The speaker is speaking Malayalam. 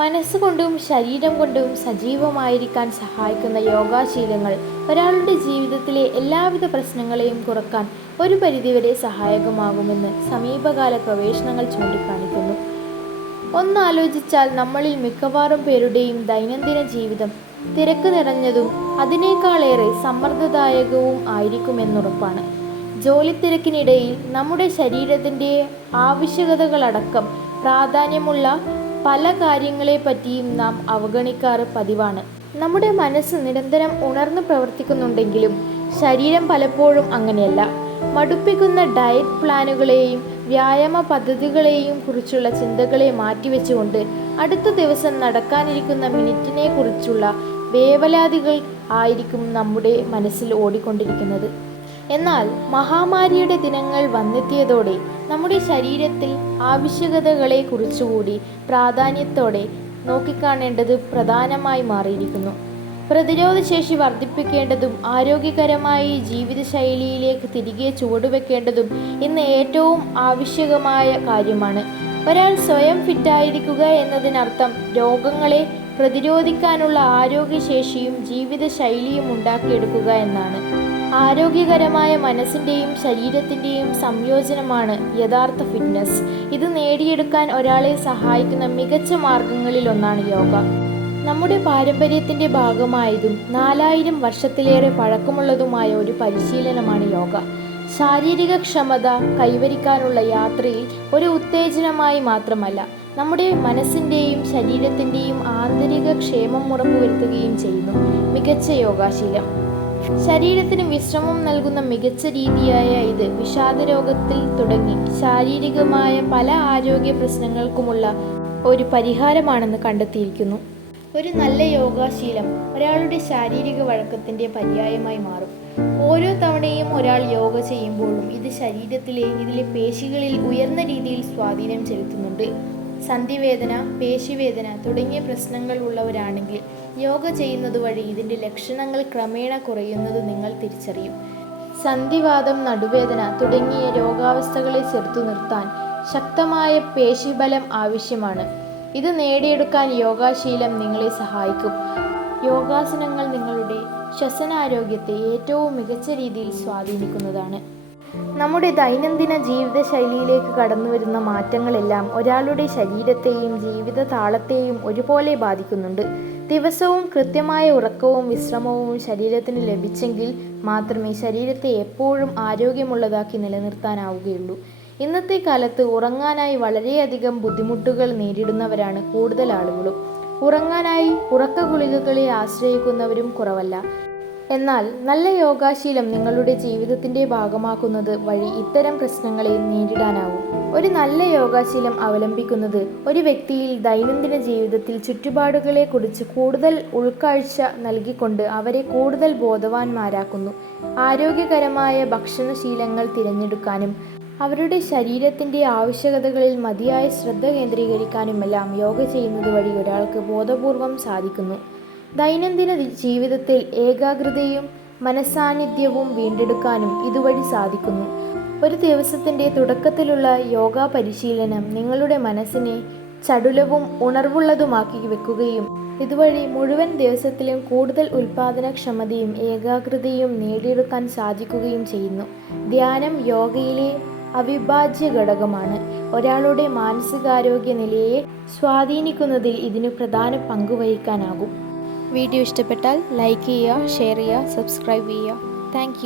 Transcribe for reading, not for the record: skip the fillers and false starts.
മനസ്സുകൊണ്ടും ശരീരം കൊണ്ടും സജീവമായിരിക്കാൻ സഹായിക്കുന്ന യോഗാശീലങ്ങൾ ഒരാളുടെ ജീവിതത്തിലെ എല്ലാവിധ പ്രശ്നങ്ങളെയും കുറക്കാൻ ഒരു പരിധിവരെ സഹായകമാകുമെന്ന് സമീപകാല ഗവേഷണങ്ങൾ ചൂണ്ടിക്കാണിക്കുന്നു. ഒന്നാലോചിച്ചാൽ നമ്മളിൽ മിക്കവാറും പേരുടെയും ദൈനംദിന ജീവിതം തിരക്ക് നിറഞ്ഞതും അതിനേക്കാളേറെ സമ്മർദ്ദദായകവും ആയിരിക്കുമെന്നുറപ്പാണ്. ജോലിത്തിരക്കിനിടയിൽ നമ്മുടെ ശരീരത്തിൻ്റെ ആവശ്യകതകളടക്കം പ്രാധാന്യമുള്ള പല കാര്യങ്ങളെപ്പറ്റിയും നാം അവഗണിക്കാറ് പതിവാണ്. നമ്മുടെ മനസ്സ് നിരന്തരം ഉണർന്നു പ്രവർത്തിക്കുന്നുണ്ടെങ്കിലും ശരീരം പലപ്പോഴും അങ്ങനെയല്ല. മടുപ്പിക്കുന്ന ഡയറ്റ് പ്ലാനുകളെയും വ്യായാമ പദ്ധതികളെയും കുറിച്ചുള്ള ചിന്തകളെ മാറ്റിവെച്ചുകൊണ്ട് അടുത്ത ദിവസം നടക്കാനിരിക്കുന്ന മിനിറ്റിനെ കുറിച്ചുള്ള വേവലാതികൾ ആയിരിക്കും നമ്മുടെ മനസ്സിൽ ഓടിക്കൊണ്ടിരിക്കുന്നത്. എന്നാൽ മഹാമാരിയുടെ ദിനങ്ങൾ വന്നെത്തിയതോടെ നമ്മുടെ ശരീരത്തിൽ ആവശ്യകതകളെ കുറിച്ചുകൂടി പ്രാധാന്യത്തോടെ നോക്കിക്കാണേണ്ടത് പ്രധാനമായി മാറിയിരിക്കുന്നു. പ്രതിരോധശേഷി വർദ്ധിപ്പിക്കേണ്ടതും ആരോഗ്യകരമായ ജീവിതശൈലിയിലേക്ക് തിരികെ ചുവടുവെക്കേണ്ടതും ഇന്ന് ഏറ്റവും ആവശ്യകമായ കാര്യമാണ്. ഒരാൾ സ്വയം ഫിറ്റായിരിക്കുക എന്നതിനർത്ഥം രോഗങ്ങളെ പ്രതിരോധിക്കാനുള്ള ആരോഗ്യശേഷിയും ജീവിതശൈലിയും ഉണ്ടാക്കിയെടുക്കുക എന്നാണ്. ആരോഗ്യകരമായ മനസ്സിൻ്റെയും ശരീരത്തിൻ്റെയും സംയോജനമാണ് യഥാർത്ഥ ഫിറ്റ്നസ്. ഇത് നേടിയെടുക്കാൻ ഒരാളെ സഹായിക്കുന്ന മികച്ച മാർഗങ്ങളിലൊന്നാണ് യോഗ. നമ്മുടെ പാരമ്പര്യത്തിൻ്റെ ഭാഗമായതും 4000 വർഷത്തിലേറെ പഴക്കമുള്ളതുമായ ഒരു പരിശീലനമാണ് യോഗ. ശാരീരിക ക്ഷമത കൈവരിക്കാനുള്ള യാത്രയിൽ ഒരു ഉത്തേജനമായി മാത്രമല്ല, നമ്മുടെ മനസ്സിൻ്റെയും ശരീരത്തിൻ്റെയും ആന്തരിക ക്ഷേമം ഉറപ്പുവരുത്തുകയും ചെയ്യുന്നു മികച്ച യോഗാശീലം. ശരീരത്തിന് വിശ്രമം നൽകുന്ന മികച്ച രീതിയായ ഇത് വിഷാദരോഗത്തിൽ തുടങ്ങി ശാരീരികമായ പല ആരോഗ്യ പ്രശ്നങ്ങൾക്കുമുള്ള ഒരു പരിഹാരമാണെന്ന് കണ്ടെത്തിയിരിക്കുന്നു. ഒരു നല്ല യോഗാശീലം ഒരാളുടെ ശാരീരിക വഴക്കത്തിൻ്റെ പര്യായമായി മാറും. ഓരോ തവണയും ഒരാൾ യോഗ ചെയ്യുമ്പോഴും ഇത് ഇതിലെ പേശികളിൽ ഉയർന്ന രീതിയിൽ സ്വാധീനം ചെലുത്തുന്നുണ്ട്. സന്ധിവേദന, പേശിവേദന തുടങ്ങിയ പ്രശ്നങ്ങൾ ഉള്ളവരാണെങ്കിൽ യോഗ ചെയ്യുന്നത് വഴി ഇതിൻ്റെ ലക്ഷണങ്ങൾ ക്രമേണ കുറയുന്നത് നിങ്ങൾ തിരിച്ചറിയും. സന്ധിവാതം, നടുവേദന തുടങ്ങിയ രോഗാവസ്ഥകളെ ചെറുത്തു നിർത്താൻ ശക്തമായ പേശിബലം ആവശ്യമാണ്. ഇത് നേടിയെടുക്കാൻ യോഗാശീലം നിങ്ങളെ സഹായിക്കും. യോഗാസനങ്ങൾ നിങ്ങളുടെ ശ്വസനാരോഗ്യത്തെ ഏറ്റവും മികച്ച രീതിയിൽ സ്വാധീനിക്കുന്നതാണ്. നമ്മുടെ ദൈനംദിന ജീവിതശൈലിയിലേക്ക് കടന്നുവരുന്ന മാറ്റങ്ങളെല്ലാം ഒരാളുടെ ശരീരത്തെയും ജീവിത താളത്തെയും ഒരുപോലെ ബാധിക്കുന്നുണ്ട്. ദിവസവും കൃത്യമായ ഉറക്കവും വിശ്രമവും ശരീരത്തിന് ലഭിച്ചെങ്കിൽ മാത്രമേ ശരീരത്തെ എപ്പോഴും ആരോഗ്യമുള്ളതാക്കി നിലനിർത്താനാവുകയുള്ളൂ. ഇന്നത്തെ കാലത്ത് ഉറങ്ങാനായി വളരെയധികം ബുദ്ധിമുട്ടുകൾ നേരിടുന്നവരാണ് കൂടുതൽ ആളുകളും. ഉറങ്ങാനായി ഉറക്ക ഗുളികകളെ ആശ്രയിക്കുന്നവരും കുറവല്ല. എന്നാൽ നല്ല യോഗാശീലം നിങ്ങളുടെ ജീവിതത്തിൻ്റെ ഭാഗമാക്കുന്നത് വഴി ഇത്തരം പ്രശ്നങ്ങളെ നേരിടാനാവും. ഒരു നല്ല യോഗാശീലം അവലംബിക്കുന്നത് ഒരു വ്യക്തിയിൽ ദൈനംദിന ജീവിതത്തിൽ ചുറ്റുപാടുകളെക്കുറിച്ച് കൂടുതൽ ഉൾക്കാഴ്ച നൽകിക്കൊണ്ട് അവരെ കൂടുതൽ ബോധവാന്മാരാക്കുന്നു. ആരോഗ്യകരമായ ഭക്ഷണശീലങ്ങൾ തിരഞ്ഞെടുക്കാനും അവരുടെ ശരീരത്തിൻ്റെ ആവശ്യകതകളിൽ മതിയായ ശ്രദ്ധ കേന്ദ്രീകരിക്കാനുമെല്ലാം യോഗ ചെയ്യുന്നത് വഴി ഒരാൾക്ക് ബോധപൂർവം സാധിക്കുന്നു. ദൈനംദിന ജീവിതത്തിൽ ഏകാഗ്രതയും മനസ്സാന്നിധ്യവും വീണ്ടെടുക്കാനും ഇതുവഴി സാധിക്കുന്നു. ഒരു ദിവസത്തിൻ്റെ തുടക്കത്തിലുള്ള യോഗ പരിശീലനം നിങ്ങളുടെ മനസ്സിനെ ചടുലവും ഉണർവുള്ളതുമാക്കി വെക്കുകയും ഇതുവഴി മുഴുവൻ ദിവസത്തിലും കൂടുതൽ ഉൽപാദനക്ഷമതയും ഏകാഗ്രതയും നേടിയെടുക്കാൻ സാധിക്കുകയും ചെയ്യുന്നു. ധ്യാനം യോഗയിലെ അവിഭാജ്യ ഘടകമാണ്. ഒരാളുടെ മാനസികാരോഗ്യ നിലയെ സ്വാധീനിക്കുന്നതിൽ ഇതിന് പ്രധാന പങ്ക് വഹിക്കാനാകും. വീഡിയോ ഇഷ്ടപ്പെട്ടാൽ ലൈക്ക് ചെയ്യുക, ഷെയർ ചെയ്യുക, സബ്സ്ക്രൈബ് ചെയ്യുക. താങ്ക്